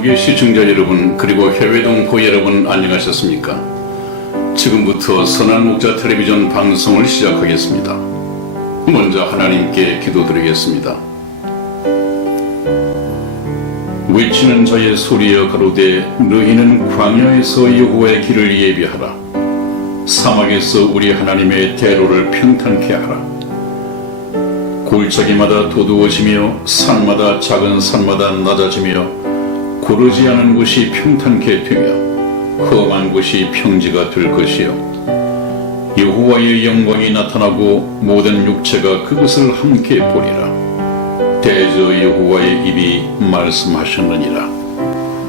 애국의 시청자 여러분, 그리고 해외 동포 여러분, 안녕하셨습니까? 지금부터 선한 목자 텔레비전 방송을 시작하겠습니다. 먼저 하나님께 기도드리겠습니다. 외치는 자의 소리여 가로되 너희는 광야에서 여호와의 길을 예비하라. 사막에서 우리 하나님의 대로를 평탄케 하라. 골짜기마다 도두어지며 산마다 작은 산마다 낮아지며 고르지 않은 곳이 평탄케 되며 험한 곳이 평지가 될 것이요 여호와의 영광이 나타나고 모든 육체가 그것을 함께 보리라. 대저 여호와의 입이 말씀하셨느니라.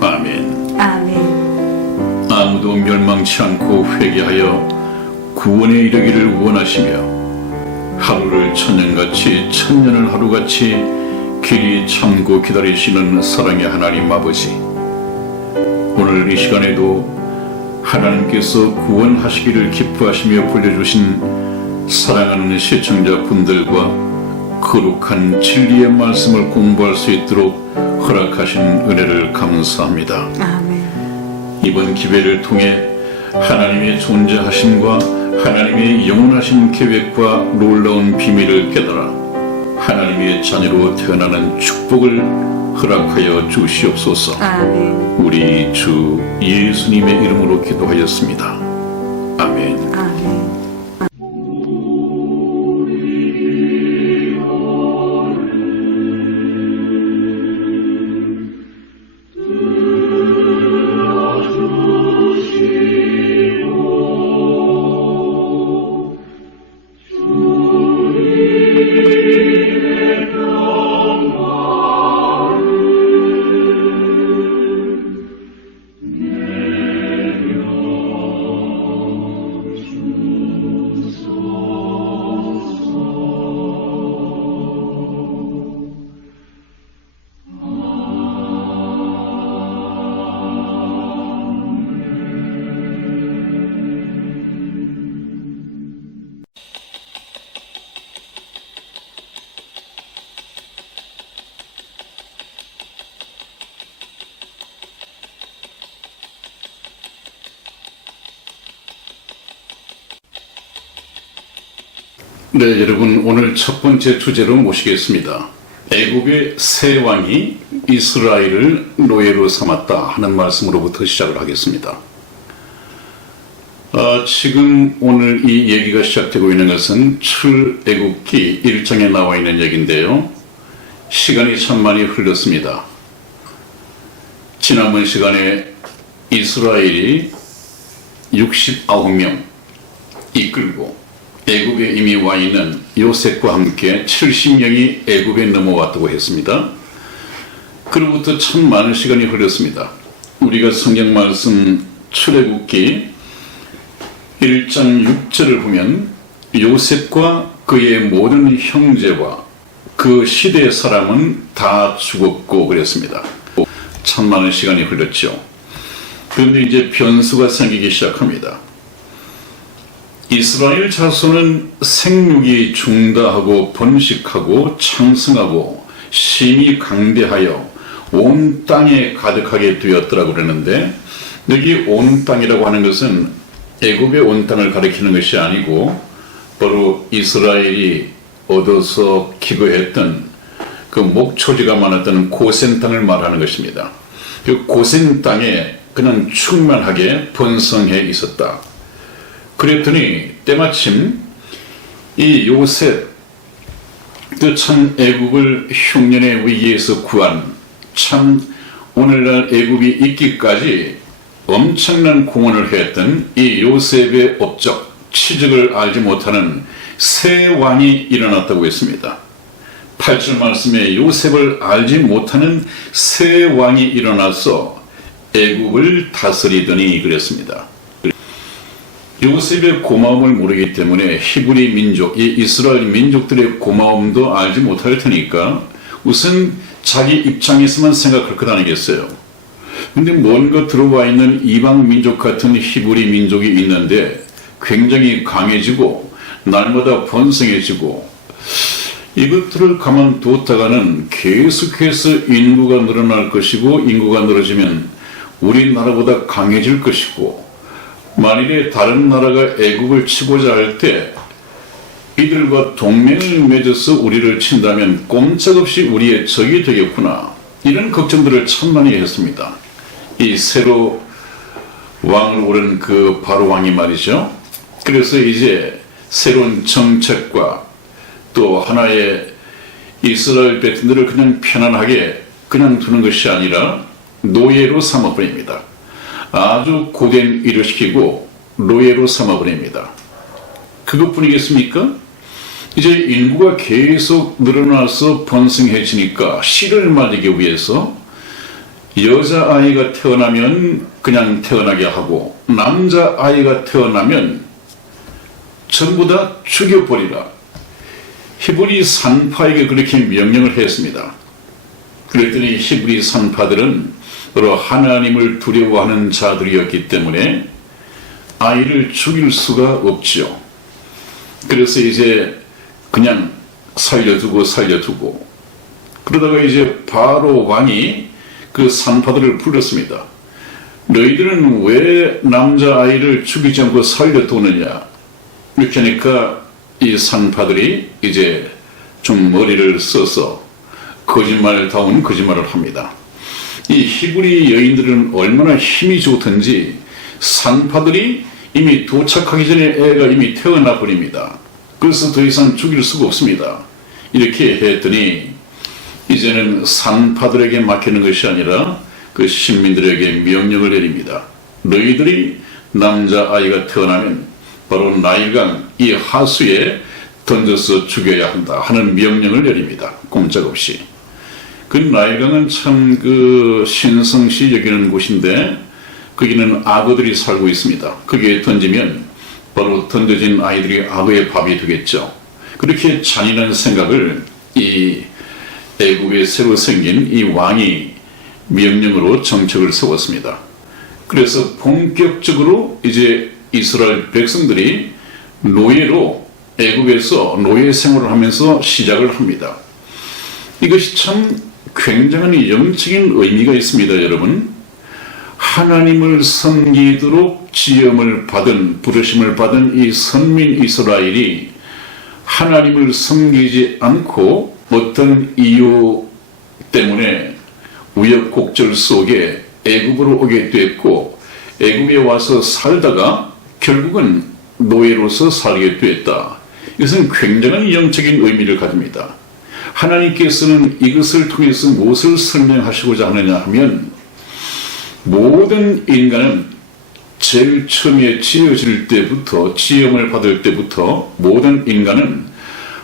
아멘. 아멘. 아무도 멸망치 않고 회개하여 구원에 이르기를 원하시며 하루를 천년같이 천년을 하루같이 길이 참고 기다리시는 사랑의 하나님 아버지, 오늘 이 시간에도 하나님께서 구원하시기를 기뻐하시며 불려주신 사랑하는 시청자분들과 거룩한 진리의 말씀을 공부할 수 있도록 허락하신 은혜를 감사합니다. 아멘. 이번 기회를 통해 하나님의 존재하심과 하나님의 영원하신 계획과 놀라운 비밀을 깨달아 하나님의 자녀로 태어나는 축복을 허락하여 주시옵소서. 아멘. 우리 주 예수님의 이름으로 기도하였습니다. 아멘. 아멘. 네, 여러분, 오늘 첫 번째 주제로 모시겠습니다. 애굽의 세 왕이 이스라엘을 노예로 삼았다 하는 말씀으로부터 시작을 하겠습니다. 지금 오늘 이 얘기가 시작되고 있는 것은 출애굽기 1장에 나와 있는 얘기인데요. 시간이 참 많이 흘렀습니다. 지난번 시간에 이스라엘이 69명 이끌고 애굽에 이미 와 있는 요셉과 함께 70명이 애굽에 넘어왔다고 했습니다. 그로부터 참 많은 시간이 흘렀습니다. 우리가 성경 말씀 출애굽기 1장 6절을 보면 요셉과 그의 모든 형제와 그 시대의 사람은 다 죽었고 그랬습니다. 참 많은 시간이 흘렀죠. 그런데 이제 변수가 생기기 시작합니다. 이스라엘 자손은 생육이 중다하고 번식하고 창성하고 심히 강대하여 온 땅에 가득하게 되었더라고 그러는데, 여기 온 땅이라고 하는 것은 애굽의 온 땅을 가리키는 것이 아니고 바로 이스라엘이 얻어서 기거했던 그 목초지가 많았던 고센 땅을 말하는 것입니다. 그 고센 땅에 그냥 충만하게 번성해 있었다. 그랬더니 때마침 이 요셉, 그 참 애굽을 흉년의 위기에서 구한, 참 오늘날 애굽이 있기까지 엄청난 공헌을 했던 이 요셉의 업적, 치적을 알지 못하는 새 왕이 일어났다고 했습니다. 8절 말씀에 요셉을 알지 못하는 새 왕이 일어나서 애굽을 다스리더니 그랬습니다. 요셉의 고마움을 모르기 때문에 히브리 민족, 이 이스라엘 민족들의 고마움도 알지 못할 테니까 우선 자기 입장에서만 생각할 것 아니겠어요. 근데 뭔가 들어와 있는 이방 민족 같은 히브리 민족이 있는데 굉장히 강해지고 날마다 번성해지고 이것들을 가만두었다가는 계속해서 인구가 늘어날 것이고, 인구가 늘어지면 우리나라보다 강해질 것이고, 만일에 다른 나라가 애국을 치고자 할 때 이들과 동맹을 맺어서 우리를 친다면 꼼짝없이 우리의 적이 되겠구나, 이런 걱정들을 참 많이 했습니다. 이 새로 왕으로 오른 그 바로 왕이 말이죠. 그래서 이제 새로운 정책과 또 하나의 이스라엘 백성들을 그냥 편안하게 그냥 두는 것이 아니라 노예로 삼아버립니다. 아주 고된 일을 시키고 노예로 삼아버립니다. 그것뿐이겠습니까? 이제 인구가 계속 늘어나서 번성해지니까 씨를 말리기 위해서 여자아이가 태어나면 그냥 태어나게 하고, 남자아이가 태어나면 전부 다 죽여버리라, 히브리 산파에게 그렇게 명령을 했습니다. 그랬더니 히브리 산파들은 바로 하나님을 두려워하는 자들이었기 때문에 아이를 죽일 수가 없죠. 그래서 이제 그냥 살려두고 그러다가 이제 바로 왕이 그 산파들을 불렀습니다. 너희들은 왜 남자아이를 죽이지 않고 살려두느냐, 이렇게 하니까 이 산파들이 이제 좀 머리를 써서 거짓말다운 거짓말을 합니다. 이 히브리 여인들은 얼마나 힘이 좋든지 산파들이 이미 도착하기 전에 애가 이미 태어나 버립니다. 그래서 더 이상 죽일 수가 없습니다. 이렇게 했더니 이제는 산파들에게 맡기는 것이 아니라 그 신민들에게 명령을 내립니다. 너희들이 남자아이가 태어나면 바로 나일강 이 하수에 던져서 죽여야 한다 하는 명령을 내립니다. 꼼짝없이. 그 나일강은 참 그 신성시 여기는 곳인데 거기는 악어들이 살고 있습니다. 거기에 던지면 바로 던져진 아이들이 악어의 밥이 되겠죠. 그렇게 잔인한 생각을 이 애국에 새로 생긴 이 왕이 명령으로 정책을 세웠습니다. 그래서 본격적으로 이제 이스라엘 백성들이 노예로 애국에서 노예 생활을 하면서 시작을 합니다. 이것이 참 굉장한 영적인 의미가 있습니다, 여러분. 하나님을 섬기도록 지음을 받은, 부르심을 받은 이 선민 이스라엘이 하나님을 섬기지 않고 어떤 이유 때문에 우여곡절 속에 애굽으로 오게 됐고, 애굽에 와서 살다가 결국은 노예로서 살게 됐다. 이것은 굉장한 영적인 의미를 가집니다. 하나님께서는 이것을 통해서 무엇을 설명하시고자 하느냐 하면, 모든 인간은 제일 처음에 지어질 때부터, 지음을 받을 때부터 모든 인간은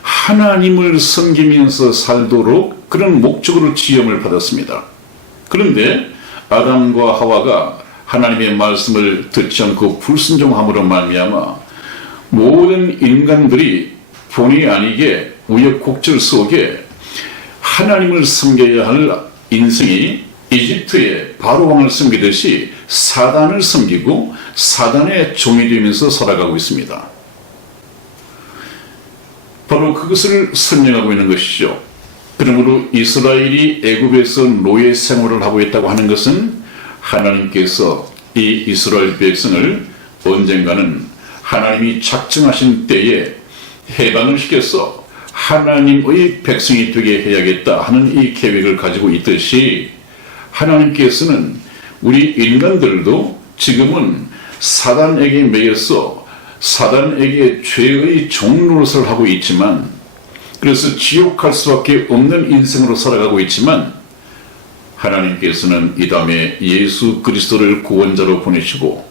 하나님을 섬기면서 살도록 그런 목적으로 지음을 받았습니다. 그런데 아담과 하와가 하나님의 말씀을 듣지 않고 불순종함으로 말미암아 모든 인간들이 본의 아니게 우여곡절 속에 하나님을 섬겨야 할 인생이 이집트의 바로왕을 섬기듯이 사단을 섬기고 사단의 종이 되면서 살아가고 있습니다. 바로 그것을 설명하고 있는 것이죠. 그러므로 이스라엘이 애굽에서 노예 생활을 하고 있다고 하는 것은 하나님께서 이 이스라엘 백성을 언젠가는 하나님이 작정하신 때에 해방을 시켜서 하나님의 백성이 되게 해야겠다 하는 이 계획을 가지고 있듯이, 하나님께서는 우리 인간들도 지금은 사단에게 매여서 사단에게 죄의 종노릇을 하고 있지만, 그래서 지옥 갈 수밖에 없는 인생으로 살아가고 있지만, 하나님께서는 이 다음에 예수 그리스도를 구원자로 보내시고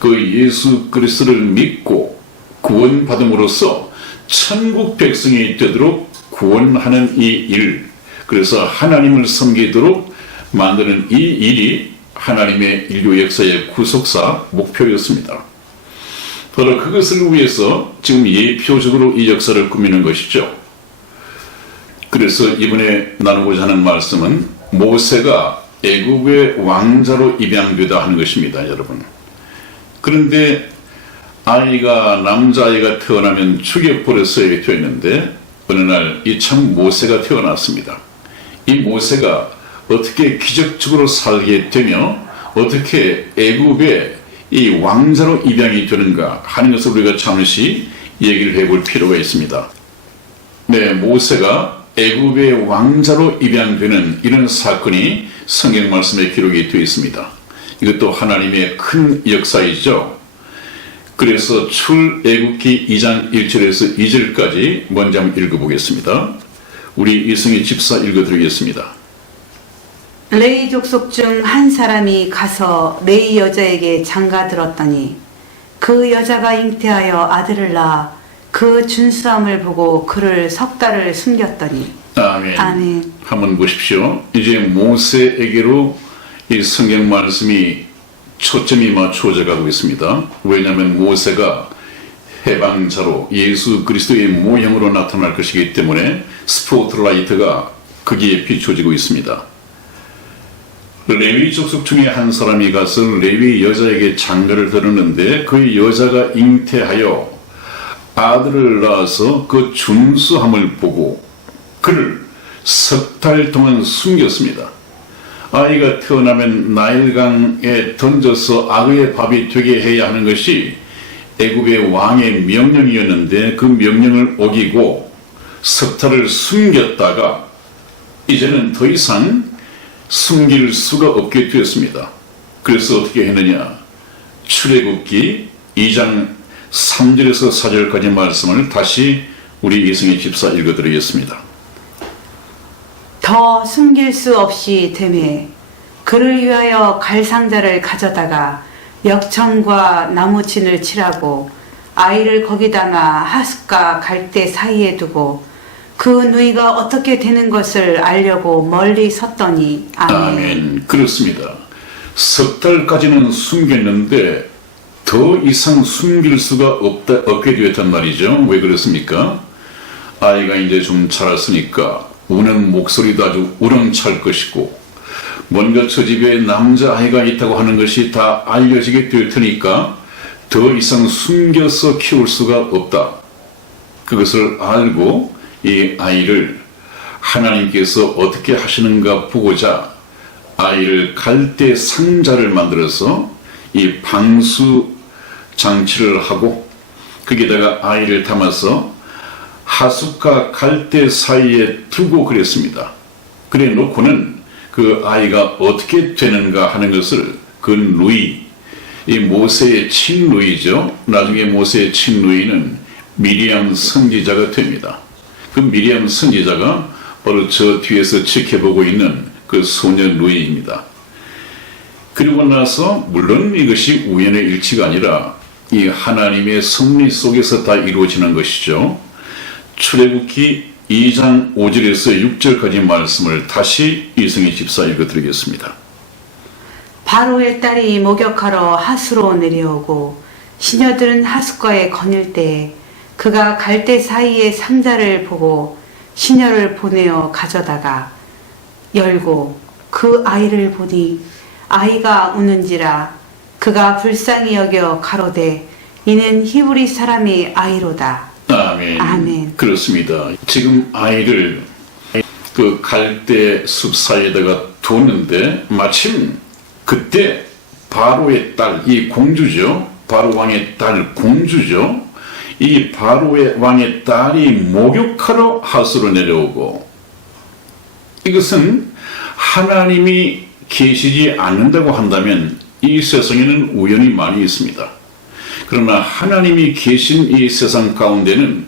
그 예수 그리스도를 믿고 구원받음으로써 천국 백성이 되도록 구원하는 이 일, 그래서 하나님을 섬기도록 만드는 이 일이 하나님의 인류 역사의 구속사 목표였습니다. 바로 그것을 위해서 지금 예표적으로 이 역사를 꾸미는 것이죠. 그래서 이번에 나누고자 하는 말씀은 모세가 애굽의 왕자로 입양되다 하는 것입니다, 여러분. 그런데 남자아이가 태어나면 죽여버렸어야 되었는데 어느 날 이 참 모세가 태어났습니다. 이 모세가 어떻게 기적적으로 살게 되며 어떻게 애굽의 이 왕자로 입양이 되는가 하는 것을 우리가 잠시 얘기를 해볼 필요가 있습니다. 네, 모세가 애굽의 왕자로 입양되는 이런 사건이 성경 말씀에 기록이 되어 있습니다. 이것도 하나님의 큰 역사이죠. 그래서 출애굽기 2장 1절에서 2절까지 먼저 한번 읽어보겠습니다. 우리 이승희 집사 읽어드리겠습니다. 레위 족속 중 한 사람이 가서 레위 여자에게 장가들었더니 그 여자가 잉태하여 아들을 낳아 그 준수함을 보고 그를 석 달을 숨겼더니 아멘. 아멘. 한번 보십시오. 이제 모세에게로 이 성경 말씀이 초점이 맞춰져 가고 있습니다. 왜냐하면 모세가 해방자로 예수 그리스도의 모형으로 나타날 것이기 때문에 스포트라이트가 거기에 비춰지고 있습니다. 레위 족속 중에 한 사람이 가서 레위 여자에게 장가를 들었는데 그 여자가 잉태하여 아들을 낳아서 그 준수함을 보고 그를 석 달 동안 숨겼습니다. 아이가 태어나면 나일강에 던져서 악의 밥이 되게 해야 하는 것이 애굽의 왕의 명령이었는데 그 명령을 어기고 석 달을 숨겼다가 이제는 더 이상 숨길 수가 없게 되었습니다. 그래서 어떻게 했느냐? 출애굽기 2장 3절에서 4절까지 말씀을 다시 우리 이승희 집사 읽어드리겠습니다. 더 숨길 수 없이 되매 그를 위하여 갈상자를 가져다가 역청과 나무친을 칠하고 아이를 거기다가 하숫과 갈대 사이에 두고 그 누이가 어떻게 되는 것을 알려고 멀리 섰더니 아멘. 아멘. 그렇습니다. 석 달까지는 숨겼는데 더 이상 숨길 수가 없게 되었단 말이죠. 왜 그렇습니까? 아이가 이제 좀 자랐으니까 우는 목소리도 아주 우렁찰 것이고 뭔가 저 집에 남자아이가 있다고 하는 것이 다 알려지게 될 테니까 더 이상 숨겨서 키울 수가 없다. 그것을 알고 이 아이를 하나님께서 어떻게 하시는가 보고자 아이를 갈대 상자를 만들어서 이 방수 장치를 하고 거기다가 아이를 담아서 하숫과 갈대 사이에 두고 그랬습니다. 그래 놓고는 그 아이가 어떻게 되는가 하는 것을 그 누이, 이 모세의 친누이죠. 나중에 모세의 친누이는 미리암 선지자가 됩니다. 그 미리암 선지자가 바로 저 뒤에서 지켜보고 있는 그 소녀 누이입니다. 그리고 나서 물론 이것이 우연의 일치가 아니라 이 하나님의 섭리 속에서 다 이루어지는 것이죠. 출애굽기 2장 5절에서 6절까지 말씀을 다시 이승희 집사 읽어드리겠습니다. 바로의 딸이 목욕하러 하수로 내려오고 시녀들은 하숫가에 거닐 때에 그가 갈대 사이의 상자를 보고 시녀를 보내어 가져다가 열고 그 아이를 보니 아이가 우는지라 그가 불쌍히 여겨 가로되 이는 히브리 사람의 아이로다. 아멘. 아멘. 그렇습니다. 지금 아이를 그 갈대 숲 사이에다가 뒀는데 마침 그때 바로의 딸, 이 공주죠. 바로 왕의 딸 공주죠. 이 바로의 왕의 딸이 목욕하러 하수로 내려오고 이것은 하나님이 계시지 않는다고 한다면 이 세상에는 우연이 많이 있습니다. 그러나 하나님이 계신 이 세상 가운데는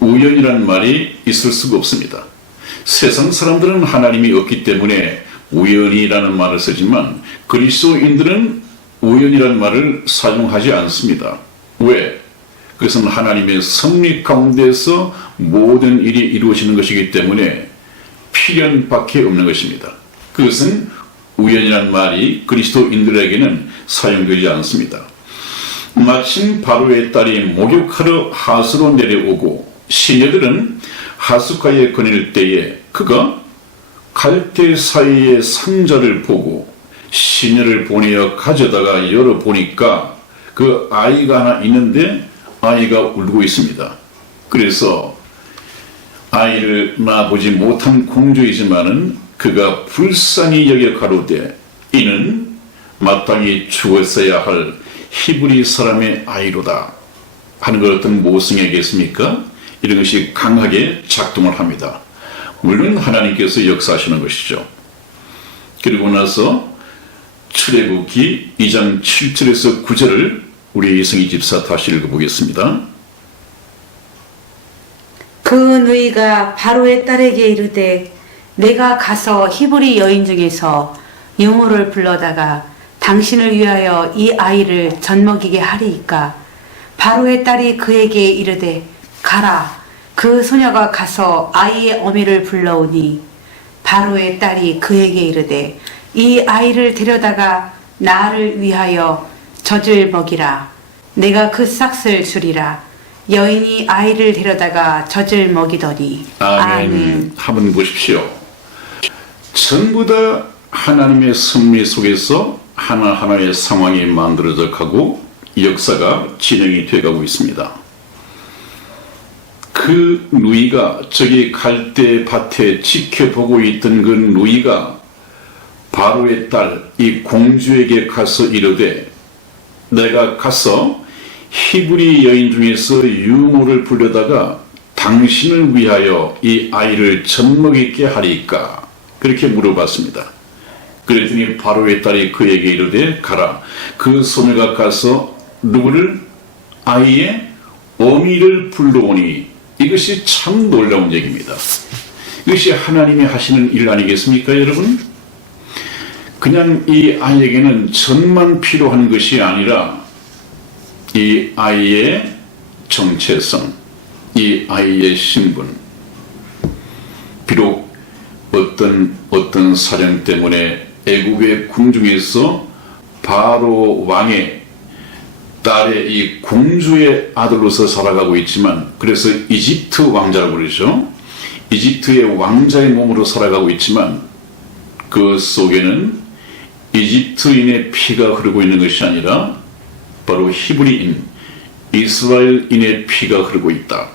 우연이란 말이 있을 수가 없습니다. 세상 사람들은 하나님이 없기 때문에 우연이라는 말을 쓰지만 그리스도인들은 우연이라는 말을 사용하지 않습니다. 왜? 그것은 하나님의 섭리 가운데서 모든 일이 이루어지는 것이기 때문에 필연밖에 없는 것입니다. 그것은 우연이란 말이 그리스도인들에게는 사용되지 않습니다. 마침 바로의 딸이 목욕하러 하수로 내려오고 시녀들은 하숫가에 거닐 때에 그가 갈대 사이의 상자를 보고 시녀를 보내어 가져다가 열어보니까 그 아이가 하나 있는데 아이가 울고 있습니다. 그래서 아이를 낳아보지 못한 공주이지만은 그가 불쌍히 여겨 가로되 이는 마땅히 죽었어야 할 히브리 사람의 아이로다 하는 것 어떤 모성애겠습니까? 이런 것이 강하게 작동을 합니다. 물론 하나님께서 역사하시는 것이죠. 그리고 나서 출애굽기 2장 7절에서 9절을 우리 이승희 집사 다시 읽어보겠습니다. 그 누이가 바로의 딸에게 이르되 내가 가서 히브리 여인 중에서 유모를 불러다가 당신을 위하여 이 아이를 젖먹이게 하리이까. 바로의 딸이 그에게 이르되 가라. 그 소녀가 가서 아이의 어미를 불러오니 바로의 딸이 그에게 이르되 이 아이를 데려다가 나를 위하여 젖을 먹이라. 내가 그 싹을 주리라. 여인이 아이를 데려다가 젖을 먹이더니. 아멘. 한번 보십시오. 전부 다 하나님의 섭리 속에서 하나하나의 상황이 만들어져 가고 역사가 진행이 되어가고 있습니다. 그 누이가 저기 갈대 밭에 지켜보고 있던 그 누이가 바로의 딸 이 공주에게 가서 이르되 내가 가서 히브리 여인 중에서 유모를 불러다가 당신을 위하여 이 아이를 젖먹이게 하리까? 그렇게 물어봤습니다. 그랬더니 바로의 딸이 그에게 이르되 가라. 그 소녀가 가서 누구를? 아이의 어미를 불러오니. 이것이 참 놀라운 얘기입니다. 이것이 하나님이 하시는 일 아니겠습니까, 여러분? 그냥 이 아이에게는 젖만 필요한 것이 아니라 이 아이의 정체성, 이 아이의 신분, 비록 어떤 사정 때문에 애굽의 궁중에서 바로 왕의 딸의 이 공주의 아들로서 살아가고 있지만, 그래서 이집트 왕자라고 그러죠. 이집트의 왕자의 몸으로 살아가고 있지만 그 속에는 이집트인의 피가 흐르고 있는 것이 아니라 바로 히브리인, 이스라엘인의 피가 흐르고 있다.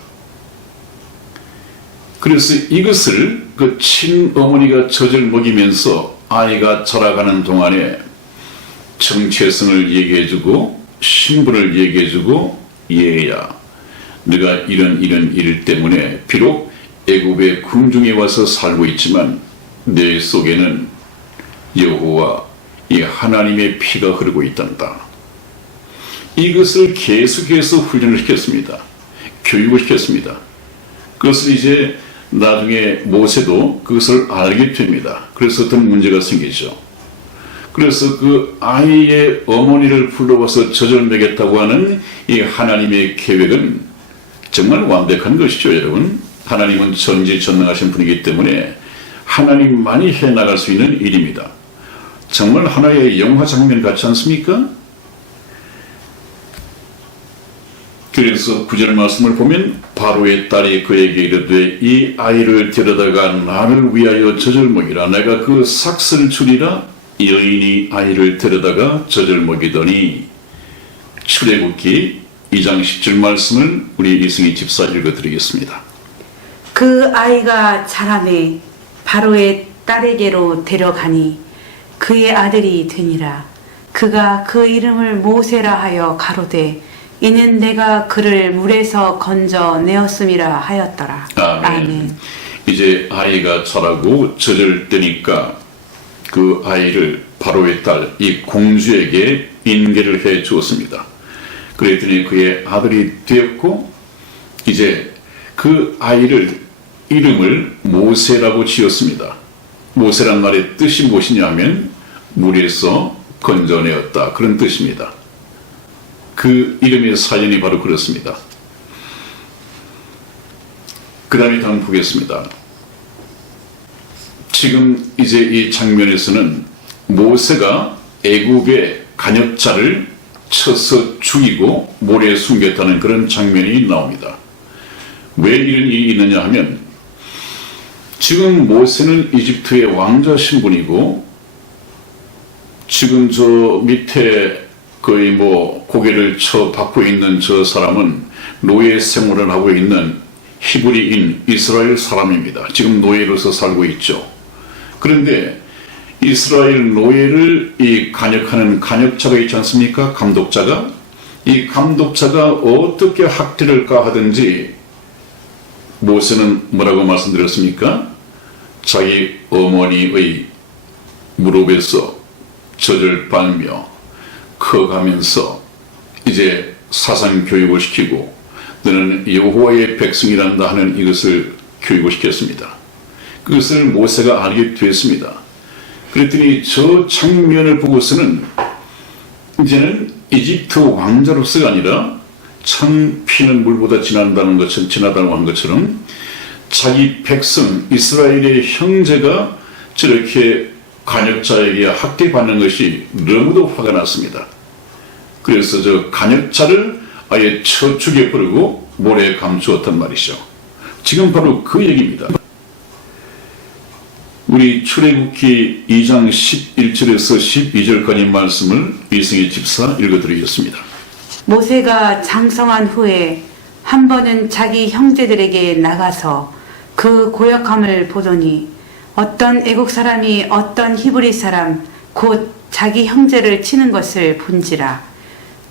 그래서 이것을 그 친어머니가 젖을 먹이면서 아이가 자라가는 동안에 정체성을 얘기해주고 신분을 얘기해주고, 얘야 네가 이런 일 때문에 비록 애굽의 궁중에 와서 살고 있지만 내 속에는 여호와 이 하나님의 피가 흐르고 있단다. 이것을 계속해서 훈련을 시켰습니다. 교육을 시켰습니다. 그것을 이제 나중에 모세도 그것을 알게 됩니다. 그래서 어떤 문제가 생기죠. 그래서 그 아이의 어머니를 불러와서 젖을 먹였다고 하는 이 하나님의 계획은 정말 완벽한 것이죠, 여러분. 하나님은 전지전능하신 분이기 때문에 하나님만이 해나갈 수 있는 일입니다. 정말 하나의 영화 장면 같지 않습니까? 그래서 9절 말씀을 보면 바로의 딸이 그에게 이르되 이 아이를 데려다가 나를 위하여 젖을 먹이라. 내가 그 삭슬을 주리라. 여인이 아이를 데려다가 젖을 먹이더니. 출애굽기 2장 10절 말씀을 우리 이승희 집사 읽어드리겠습니다. 그 아이가 자라매 바로의 딸에게로 데려가니 그의 아들이 되니라. 그가 그 이름을 모세라 하여 가로되 이는 내가 그를 물에서 건져내었음이라 하였더라. 아멘. 이제 아이가 자라고 젖을 때니까 그 아이를 바로의 딸 이 공주에게 인계를 해 주었습니다. 그랬더니 그의 아들이 되었고, 이제 그 아이를 이름을 모세라고 지었습니다. 모세란 말의 뜻이 무엇이냐 하면 물에서 건져내었다, 그런 뜻입니다. 그 이름의 사연이 바로 그렇습니다. 그 다음에 다음 보겠습니다. 지금 이제 이 장면에서는 모세가 애굽의 간역자를 쳐서 죽이고 모래에 숨겼다는 그런 장면이 나옵니다. 왜 이런 일이 있느냐 하면, 지금 모세는 이집트의 왕자 신분이고, 지금 저 밑에 거의 고개를 쳐 받고 있는 저 사람은 노예 생활을 하고 있는 히브리인 이스라엘 사람입니다. 지금 노예로서 살고 있죠. 그런데 이스라엘 노예를 이 간역하는 간역자가 있지 않습니까? 감독자가. 이 감독자가 어떻게 학대를 가하든지 모세는 뭐라고 말씀드렸습니까? 자기 어머니의 무릎에서 젖을 빨며 커가면서 이제 사상 교육을 시키고 너는 여호와의 백성이란다 하는 이것을 교육을 시켰습니다. 그것을 모세가 알게 되었습니다. 그랬더니 저 장면을 보고서는 이제는 이집트 왕자로서가 아니라 참 피는 물보다 진하다는 것처럼 진하다고 한 것처럼 자기 백성 이스라엘의 형제가 저렇게 간역자에게 학대받는 것이 너무도 화가 났습니다. 그래서 저 간역자를 아예 쳐 죽여버리고 모래에 감추었단 말이죠. 지금 바로 그 얘기입니다. 우리 출애굽기 2장 11절에서 12절까지 말씀을 이승희 집사 읽어드리겠습니다. 모세가 장성한 후에 한 번은 자기 형제들에게 나가서 그 고역함을 보더니 어떤 애국 사람이 어떤 히브리 사람 곧 자기 형제를 치는 것을 본지라.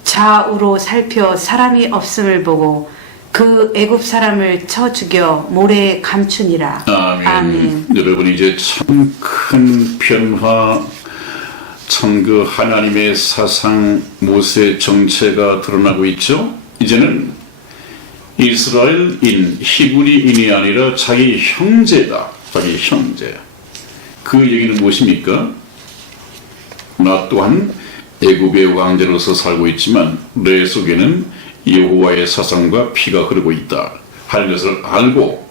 좌우로 살펴 사람이 없음을 보고 그 애굽 사람을 쳐 죽여 모래에 감추니라. 아멘. 아멘. 여러분 이제 참 큰 변화, 참 그 하나님의 사상, 모세 정체가 드러나고 있죠. 이제는 이스라엘인 히브리인이 아니라 자기 형제다. 자기 형제. 그 얘기는 무엇입니까? 나 또한 애굽의 왕자로서 살고 있지만 내 속에는 여호와의 사상과 피가 흐르고 있다 하는 것을 알고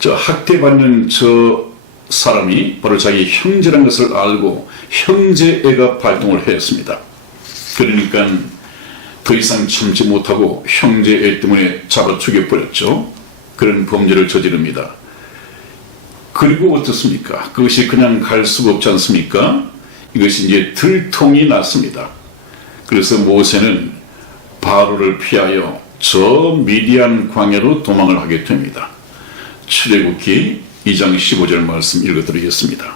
저 학대받는 저 사람이 바로 자기 형제라는 것을 알고 형제애가 발동을 했습니다. 그러니까 더 이상 참지 못하고 형제애 때문에 잡아 죽여버렸죠. 그런 범죄를 저지릅니다. 그리고 어떻습니까? 그것이 그냥 갈 수가 없지 않습니까? 이것이 이제 들통이 났습니다. 그래서 모세는 바로를 피하여 저 미디안 광야로 도망을 하게 됩니다. 출애굽기 2장 15절 말씀 읽어드리겠습니다.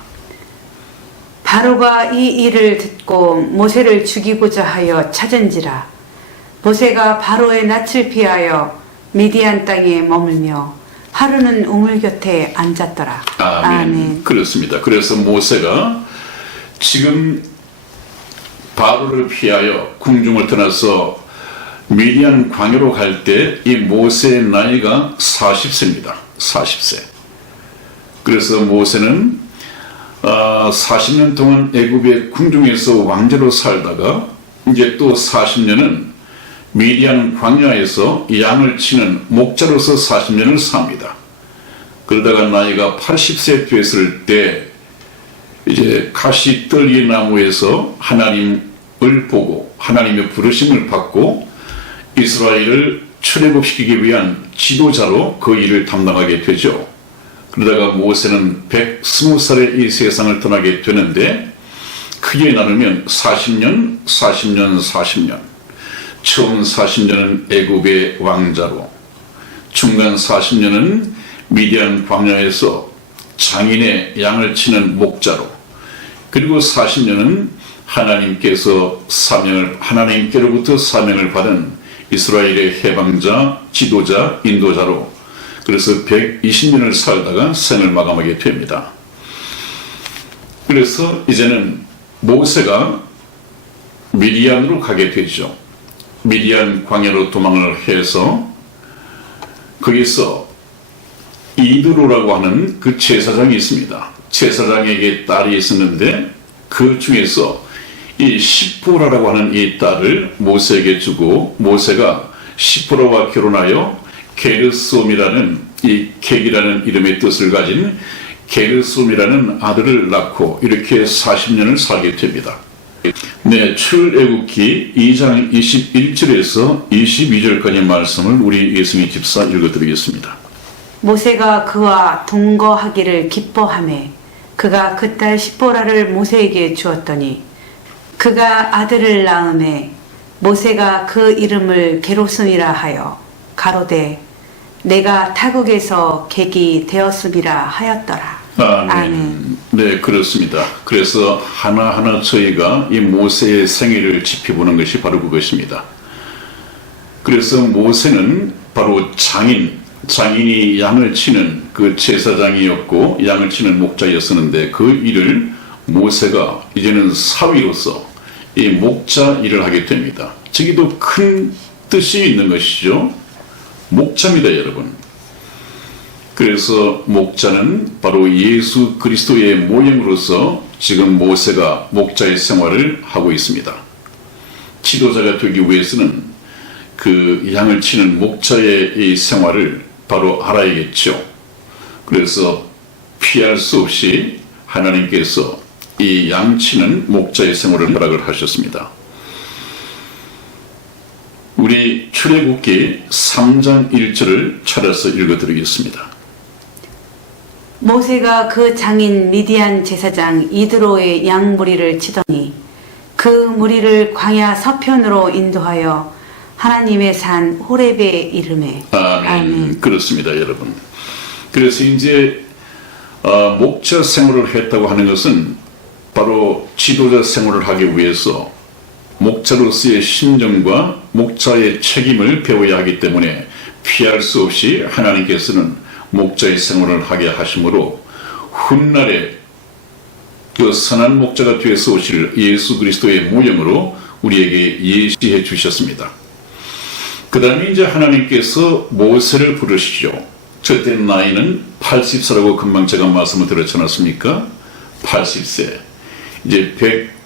바로가 이 일을 듣고 모세를 죽이고자 하여 찾은지라. 모세가 바로의 낯을 피하여 미디안 땅에 머물며 하루는 우물 곁에 앉았더라. 아멘. 그렇습니다. 그래서 모세가 지금 바로를 피하여 궁중을 떠나서 미디안 광야로 갈 때 이 모세의 나이가 40세입니다. 40세. 그래서 모세는 40년 동안 애굽의 궁중에서 왕자로 살다가 이제 또 40년은 미디안 광야에서 양을 치는 목자로서 40년을 삽니다. 그러다가 나이가 80세 됐을 때 이제 가시떨기 나무에서 하나님을 보고 하나님의 부르심을 받고 이스라엘을 출애굽시키기 위한 지도자로 그 일을 담당하게 되죠. 그러다가 모세는 120살에 이 세상을 떠나게 되는데 크게 나누면 40년, 40년, 40년. 처음 40년은 애굽의 왕자로, 중간 40년은 미디안 광야에서 장인의 양을 치는 목자로, 그리고 40년은 하나님께로부터 사명을 받은 이스라엘의 해방자, 지도자, 인도자로, 그래서 120년을 살다가 생을 마감하게 됩니다. 그래서 이제는 모세가 미디안으로 가게 되죠. 미디안 광야로 도망을 해서 거기서 이드로라고 하는 그 제사장이 있습니다. 제사장에게 딸이 있었는데 그 중에서 이 시포라라고 하는 이 딸을 모세에게 주고 모세가 시포라와 결혼하여 게르솜이라는 이 객이라는 이름의 뜻을 가진 게르솜이라는 아들을 낳고 이렇게 40년을 살게 됩니다. 네, 출애굽기 2장 21절에서 22절까지 말씀을 우리 예승희 집사 읽어드리겠습니다. 모세가 그와 동거하기를 기뻐하매 그가 그 딸 시보라를 모세에게 주었더니 그가 아들을 낳음에 모세가 그 이름을 게르솜이라 하여 가로되 내가 타국에서 객이 되었음이라 하였더라. 아멘. 네, 그렇습니다. 그래서 하나하나 저희가 이 모세의 생애를 짚어보는 것이 바로 그것입니다. 그래서 모세는 바로 장인이 양을 치는 그 제사장이었고 양을 치는 목자였었는데 그 일을 모세가 이제는 사위로서 이 목자 일을 하게 됩니다. 저기도 큰 뜻이 있는 것이죠. 목자입니다, 여러분. 그래서 목자는 바로 예수 그리스도의 모형으로서 지금 모세가 목자의 생활을 하고 있습니다. 지도자가 되기 위해서는 그 양을 치는 목자의 이 생활을 바로 알아야겠죠. 그래서 피할 수 없이 하나님께서 이 양치는 목자의 생활을 허락을 하셨습니다. 우리 출애굽기 3장 1절을 찾아서 읽어드리겠습니다. 모세가 그 장인 미디안 제사장 이드로의 양 무리를 치더니 그 무리를 광야 서편으로 인도하여 하나님의 산 호렙에 이르매. 아멘. 그렇습니다, 여러분. 그래서 이제 목자 생활을 했다고 하는 것은 바로 지도자 생활을 하기 위해서 목자로서의 심정과 목자의 책임을 배워야 하기 때문에 피할 수 없이 하나님께서는 목자의 생활을 하게 하심으로 훗날에 그 선한 목자가 되어서 오실 예수 그리스도의 모형으로 우리에게 예시해 주셨습니다. 그 다음에 이제 하나님께서 모세를 부르시죠. 저때 나이는 80세라고 금방 제가 말씀을 드렸지 않았습니까? 80세. 이제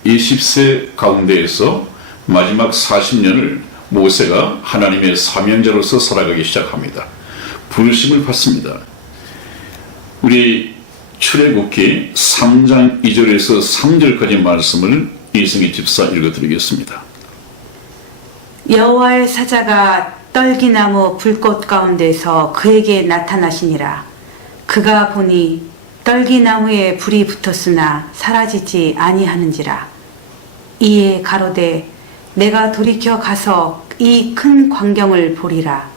120세 가운데에서 마지막 40년을 모세가 하나님의 사명자로서 살아가기 시작합니다. 부르심을 받습니다. 우리 출애굽기 3장 2절에서 3절까지 말씀을 이승희 집사 읽어드리겠습니다. 여호와의 사자가 떨기나무 불꽃 가운데서 그에게 나타나시니라. 그가 보니 떨기나무에 불이 붙었으나 사라지지 아니하는지라. 이에 가로되 내가 돌이켜 가서 이 큰 광경을 보리라.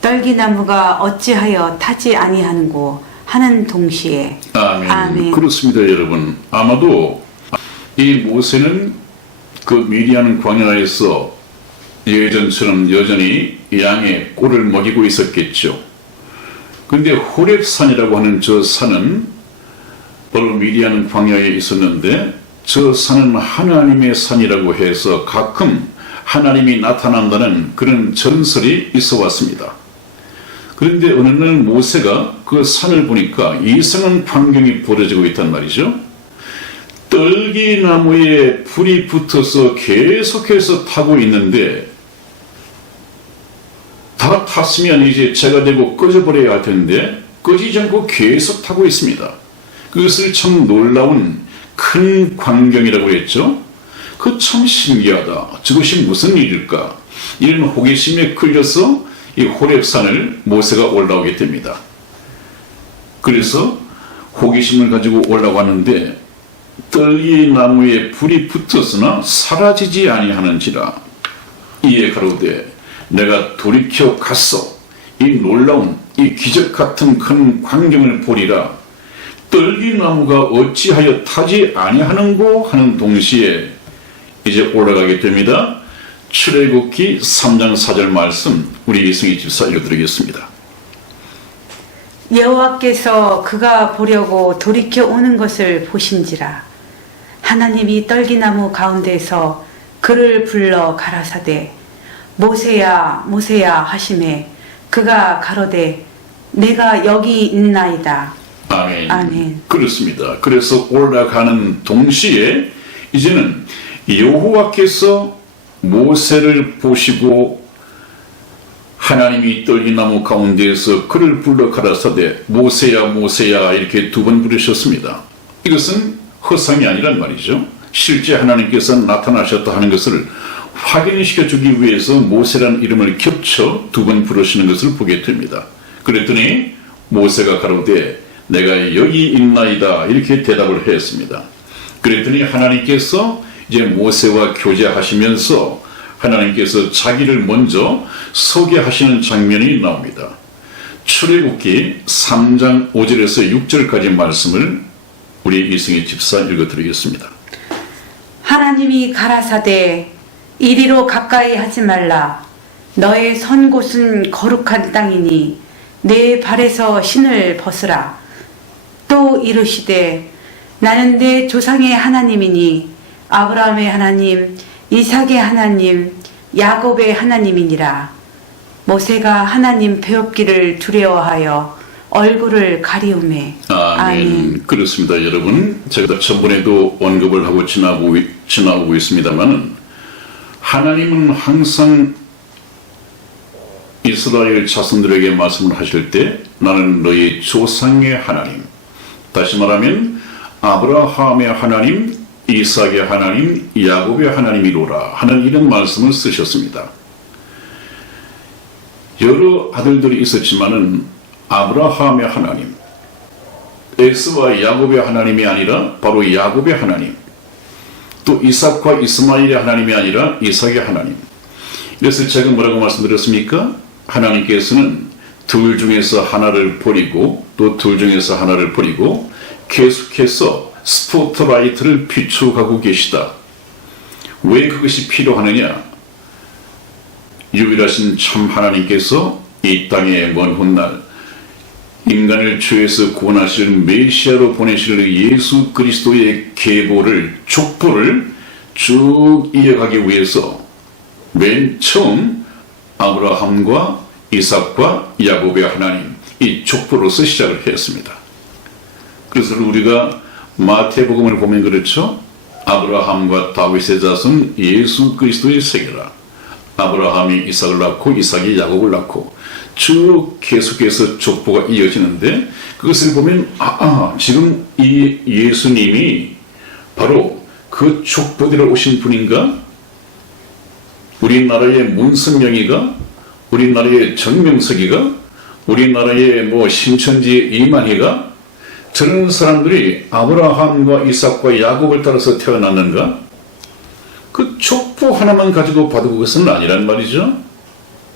떨기나무가 어찌하여 타지 아니하는고 하는 동시에. 아멘. 그렇습니다, 여러분. 아마도 이 모세는 그 미디안 광야에서 예전처럼 여전히 양의 꼴을 먹이고 있었겠죠. 근데 호렙산이라고 하는 저 산은 바로 미디안 광야에 있었는데 저 산은 하나님의 산이라고 해서 가끔 하나님이 나타난다는 그런 전설이 있어 왔습니다. 그런데 어느 날 모세가 그 산을 보니까 이상한 광경이 벌어지고 있단 말이죠. 떨기나무에 불이 붙어서 계속해서 타고 있는데 다 탔으면 이제 제가 되고 꺼져버려야 할 텐데 꺼지지 않고 계속 타고 있습니다. 그것을 참 놀라운 큰 광경이라고 했죠. 그 참 신기하다. 저것이 무슨 일일까? 이런 호기심에 끌려서 이 호렙산을 모세가 올라오게 됩니다. 그래서 호기심을 가지고 올라왔는데 떨기나무에 불이 붙었으나 사라지지 아니하는지라. 이에 가로되 내가 돌이켜 갔어. 이 놀라운 이 기적 같은 큰 광경을 보리라. 떨기나무가 어찌하여 타지 아니하는고 하는 동시에 이제 올라가게 됩니다. 출애굽기 3장 4절 말씀 우리 이승희 집사 읽어드리겠습니다. 여호와께서 그가 보려고 돌이켜 오는 것을 보신지라. 하나님이 떨기나무 가운데서 그를 불러 가라사대 모세야 모세야 하시매 그가 가로되 내가 여기 있나이다. 아멘. 아멘. 그렇습니다. 그래서 올라가는 동시에 이제는 여호와께서 모세를 보시고 하나님이 떨기나무 가운데에서 그를 불러 가라사대 모세야 모세야 이렇게 두 번 부르셨습니다. 이것은 허상이 아니란 말이죠. 실제 하나님께서 나타나셨다 하는 것을 확인시켜 주기 위해서 모세라는 이름을 겹쳐 두 번 부르시는 것을 보게 됩니다. 그랬더니 모세가 가로되 내가 여기 있나이다 이렇게 대답을 했습니다. 그랬더니 하나님께서 이제 모세와 교제하시면서 하나님께서 자기를 먼저 소개하시는 장면이 나옵니다. 출애굽기 3장 5절에서 6절까지 말씀을 우리 이승희 집사 읽어드리겠습니다. 하나님이 가라사대 이리로 가까이 하지 말라. 너의 선 곳은 거룩한 땅이니 내 발에서 신을 벗으라. 또 이르시되 나는 내 조상의 하나님이니 아브라함의 하나님, 이삭의 하나님, 야곱의 하나님이니라. 모세가 하나님 배웁기를 두려워하여 얼굴을 가리우매. 아멘. 그렇습니다, 여러분. 제가 전번에도 언급을 하고 지나오고 있습니다만, 하나님은 항상 이스라엘 자손들에게 말씀을 하실 때 나는 너희 조상의 하나님, 다시 말하면 아브라함의 하나님, 이삭의 하나님, 야곱의 하나님이로라 하는 이런 말씀을 쓰셨습니다. 여러 아들들이 있었지만은 아브라함의 하나님, 에스와 야곱의 하나님이 아니라 바로 야곱의 하나님, 또 이삭과 이스마엘의 하나님이 아니라 이삭의 하나님. 그래서 제가 뭐라고 말씀드렸습니까? 하나님께서는 둘 중에서 하나를 버리고 또 둘 중에서 하나를 버리고 계속해서 스포트라이트를 비추어가고 계시다. 왜 그것이 필요하느냐? 유일하신 참 하나님께서 이 땅의 먼 훗날 인간을 죄에서 구원하실 메시아로 보내실 예수 그리스도의 계보를, 족보를 쭉 이어가기 위해서 맨 처음 아브라함과 이삭과 야곱의 하나님, 이 족보로서 시작을 했습니다. 그래서 우리가 마태복음을 보면 그렇죠. 아브라함과 다윗의 자손 예수 그리스도의 세계라. 아브라함이 이삭을 낳고 이삭이 야곱을 낳고 쭉 계속해서 족보가 이어지는데, 그것을 보면 지금 이 예수님이 바로 그 족보대로 오신 분인가? 우리나라의 문성명이가? 우리나라의 정명석이가? 우리나라의 신천지 이만희가? 저런 사람들이 아브라함과 이삭과 야곱을 따라서 태어났는가? 그 족보 하나만 가지고 봐도 그것은 아니란 말이죠.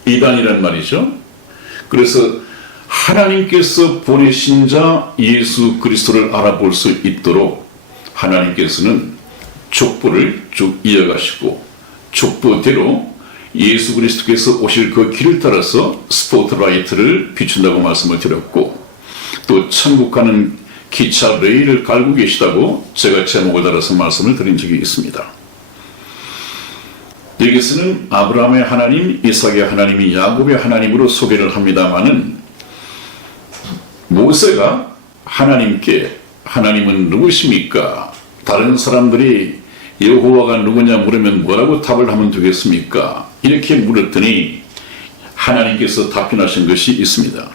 이단이란 말이죠. 그래서 하나님께서 보내신 자 예수 그리스도를 알아볼 수 있도록 하나님께서는 족보를 쭉 이어가시고 족보대로 예수 그리스도께서 오실 그 길을 따라서 스포트라이트를 비춘다고 말씀을 드렸고, 또 천국 가는 기차 레일을 깔고 계시다고 제가 제목을 달아서 말씀을 드린 적이 있습니다. 여기서는 아브라함의 하나님, 이삭의 하나님이 야곱의 하나님으로 소개를 합니다마는, 모세가 하나님께 하나님은 누구십니까? 다른 사람들이 여호와가 누구냐 물으면 뭐라고 답을 하면 되겠습니까? 이렇게 물었더니 하나님께서 답변하신 것이 있습니다.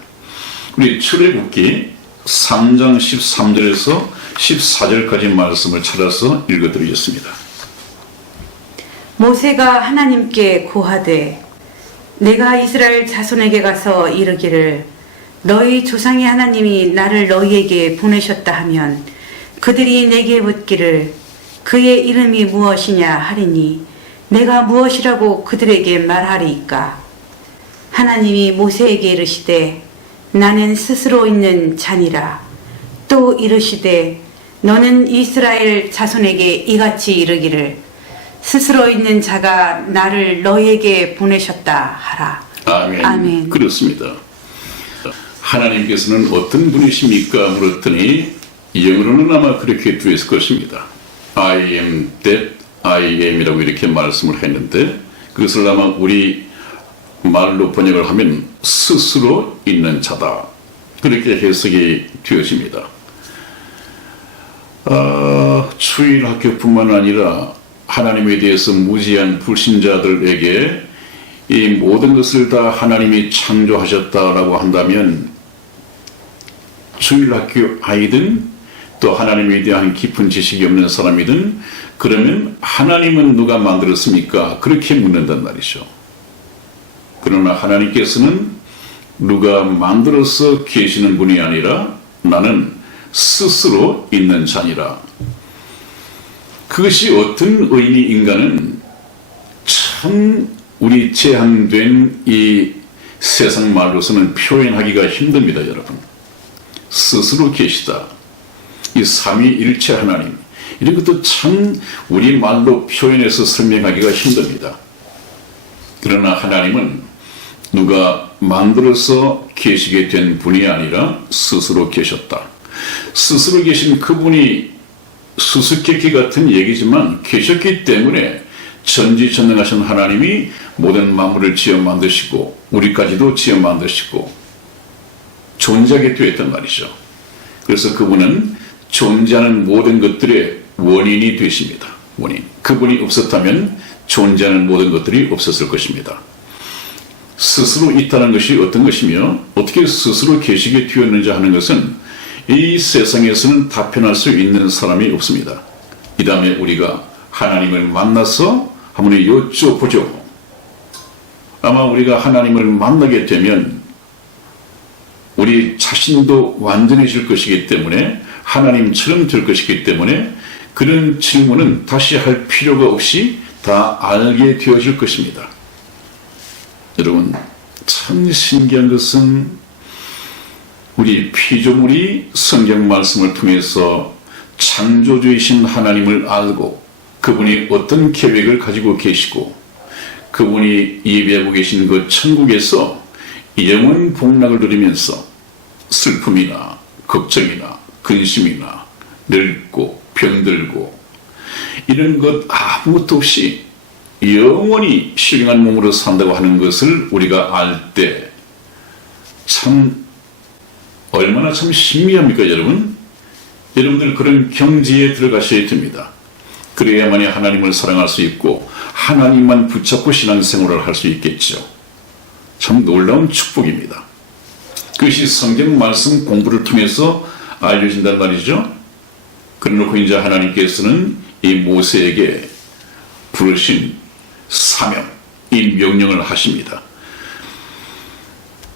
우리 출애굽기 3장 13절에서 14절까지 말씀을 찾아서 읽어드리겠습니다. 모세가 하나님께 고하되 내가 이스라엘 자손에게 가서 이르기를 너희 조상의 하나님이 나를 너희에게 보내셨다 하면 그들이 내게 묻기를 그의 이름이 무엇이냐 하리니 내가 무엇이라고 그들에게 말하리이까? 하나님이 모세에게 이르시되 나는 스스로 있는 자니라. 또 이르시되 너는 이스라엘 자손에게 이같이 이르기를 스스로 있는 자가 나를 너희에게 보내셨다 하라. 아멘. 아멘. 그렇습니다. 하나님께서는 어떤 분이십니까? 물었더니 영어로는 아마 그렇게 되었을 것입니다. I am that I am이라고 이렇게 말씀을 했는데, 그것을 아마 우리 말로 번역을 하면 스스로 있는 자다, 그렇게 해석이 되어집니다. 추일학교뿐만 아니라 하나님에 대해서 무지한 불신자들에게 이 모든 것을 다 하나님이 창조하셨다라고 한다면, 주일학교 아이든 또 하나님에 대한 깊은 지식이 없는 사람이든 그러면 하나님은 누가 만들었습니까? 그렇게 묻는단 말이죠. 그러나 하나님께서는 누가 만들어서 계시는 분이 아니라 나는 스스로 있는 자니라. 그것이 어떤 의미인가는 참 우리 제한된 이 세상 말로서는 표현하기가 힘듭니다, 여러분. 스스로 계시다. 이 삼위일체 하나님, 이런 것도 참 우리 말로 표현해서 설명하기가 힘듭니다. 그러나 하나님은 누가 만들어서 계시게 된 분이 아니라 스스로 계셨다. 스스로 계신 그분이 수수께끼 같은 얘기지만 계셨기 때문에 전지전능하신 하나님이 모든 만물을 지어 만드시고 우리까지도 지어 만드시고 존재하게 되었단 말이죠. 그래서 그분은 존재하는 모든 것들의 원인이 되십니다. 원인. 그분이 없었다면 존재하는 모든 것들이 없었을 것입니다. 스스로 있다는 것이 어떤 것이며 어떻게 스스로 계시게 되었는지 하는 것은 이 세상에서는 답변할 수 있는 사람이 없습니다. 이 다음에 우리가 하나님을 만나서 한번 여쭤보죠. 아마 우리가 하나님을 만나게 되면 우리 자신도 완전해질 것이기 때문에 하나님처럼 될 것이기 때문에 그런 질문은 다시 할 필요가 없이 다 알게 되어질 것입니다. 여러분, 참 신기한 것은 우리 피조물이 성경 말씀을 통해서 창조주이신 하나님을 알고 그분이 어떤 계획을 가지고 계시고 그분이 예비하고 계신 그 천국에서 영원 복락을 누리면서 슬픔이나 걱정이나 근심이나 늙고 병들고 이런 것 아무것도 없이 영원히 신령한 몸으로 산다고 하는 것을 우리가 알 때 참 얼마나 참 신비합니까, 여러분? 여러분들 그런 경지에 들어가셔야 됩니다. 그래야만이 하나님을 사랑할 수 있고 하나님만 붙잡고 신앙생활을 할 수 있겠죠. 참 놀라운 축복입니다. 그것이 성경 말씀 공부를 통해서 알려진단 말이죠. 그래놓고 이제 하나님께서는 이 모세에게 부르신 사명, 이 명령을 하십니다.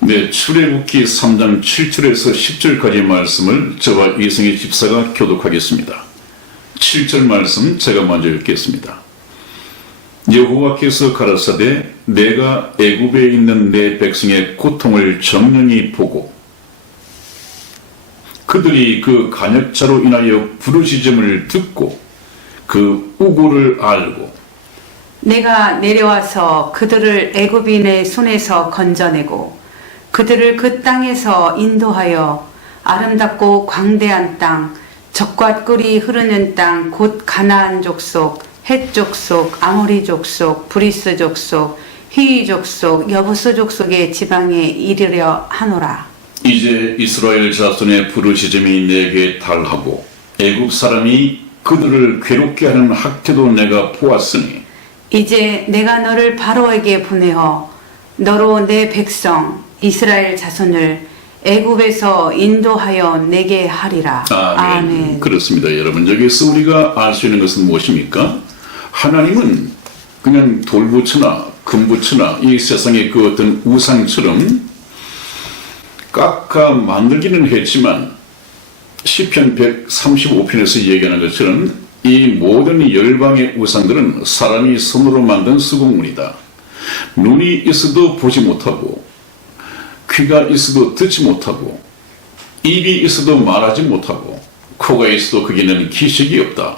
네, 출애굽기 3장 7절에서 10절까지의 말씀을 저와 이성희 집사가 교독하겠습니다. 7절 말씀 제가 먼저 읽겠습니다. 여호와께서 가라사대 내가 애굽에 있는 내 백성의 고통을 정령히 보고 그들이 그 간역자로 인하여 부르짖음을 듣고 그 우고를 알고 내가 내려와서 그들을 애굽인의 손에서 건져내고 그들을 그 땅에서 인도하여 아름답고 광대한 땅, 젖과 꿀이 흐르는 땅, 곧 가나안 족속, 헷 족속, 아모리 족속, 브리스 족속, 히위 족속, 여부스 족속의 지방에 이르려 하노라. 이제 이스라엘 자손의 부르짖음이 내게 달하고 애굽 사람이 그들을 괴롭게 하는 학태도 내가 보았으니 이제 내가 너를 바로에게 보내어 너로 내 백성 이스라엘 자손을 애굽에서 인도하여 내게 하리라. 아멘. 그렇습니다, 여러분. 여기서 우리가 알 수 있는 것은 무엇입니까? 하나님은 그냥 돌부처나 금부처나 이 세상의 그 어떤 우상처럼 깎아 만들기는 했지만 시편 135편에서 얘기하는 것처럼 이 모든 열방의 우상들은 사람이 손으로 만든 수공물이다. 눈이 있어도 보지 못하고 귀가 있어도 듣지 못하고 입이 있어도 말하지 못하고 코가 있어도 거기는 기색이 없다.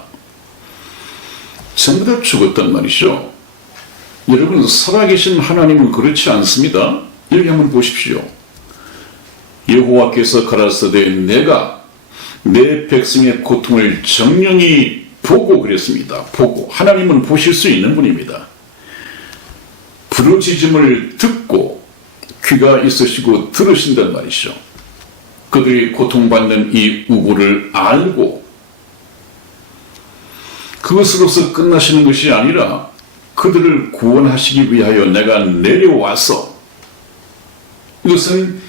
전부 다 죽었단 말이죠. 여러분, 살아계신 하나님은 그렇지 않습니다. 여기 한번 보십시오. 여호와께서 가라사대 내가 내 백성의 고통을 정령히 보고 그랬습니다. 보고. 하나님은 보실 수 있는 분입니다. 부르짖음을 듣고 귀가 있으시고 들으신단 말이죠. 그들이 고통받는 이 우고를 알고 그것으로서 끝나시는 것이 아니라 그들을 구원하시기 위하여 내가 내려와서, 이것은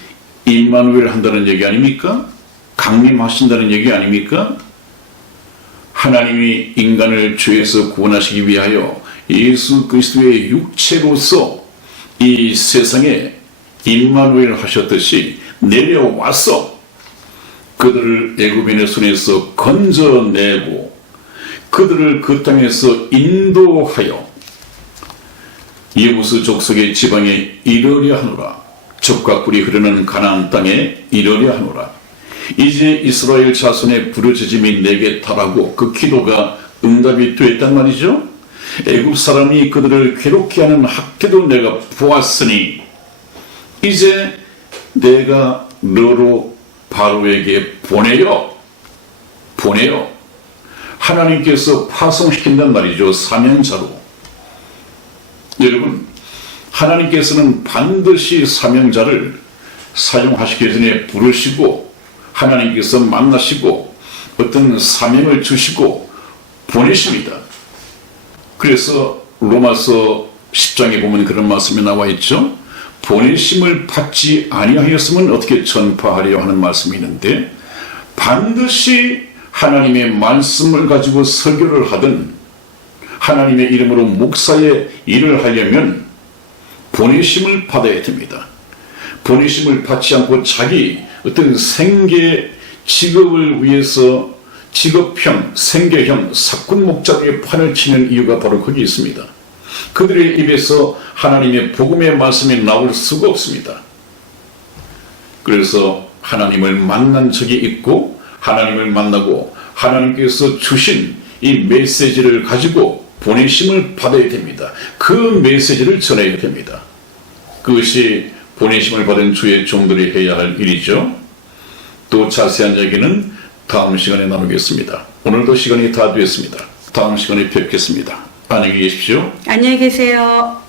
임마누엘 한다는 얘기 아닙니까? 강림하신다는 얘기 아닙니까? 하나님이 인간을 죄에서 구원하시기 위하여 예수 그리스도의 육체로서 이 세상에 임마누엘 하셨듯이 내려와서 그들을 애굽인의 손에서 건져내고 그들을 그 땅에서 인도하여 여부스 족속의 지방에 이르려 하노라. 젖과 꿀이 흐르는 가나안 땅에 이르려 하노라. 이제 이스라엘 자손의 부르짖음이 내게 달하고 그 기도가 응답이 되었단 말이죠. 애굽 사람이 그들을 괴롭게 하는 학대도 내가 보았으니 이제 내가 너로 바로에게 보내요. 하나님께서 파송시킨단 말이죠. 사명자로. 여러분, 하나님께서는 반드시 사명자를 사용하시기 전에 부르시고 하나님께서 만나시고 어떤 사명을 주시고 보내십니다. 그래서 로마서 10장에 보면 그런 말씀이 나와 있죠. 보내심을 받지 아니하였으면 어떻게 전파하려 하는 말씀이 있는데, 반드시 하나님의 말씀을 가지고 설교를 하든 하나님의 이름으로 목사의 일을 하려면 보내심을 받아야 됩니다. 보내심을 받지 않고 자기 어떤 생계 직업을 위해서 직업형, 생계형, 사꾼 목자의 판을 치는 이유가 바로 거기 있습니다. 그들의 입에서 하나님의 복음의 말씀이 나올 수가 없습니다. 그래서 하나님을 만난 적이 있고 하나님을 만나고 하나님께서 주신 이 메시지를 가지고 보내심을 받아야 됩니다. 그 메시지를 전해야 됩니다. 그것이 보내심을 받은 주의 종들이 해야 할 일이죠. 또 자세한 얘기는 다음 시간에 나누겠습니다. 오늘도 시간이 다 되었습니다. 다음 시간에 뵙겠습니다. 안녕히 계십시오. 안녕히 계세요.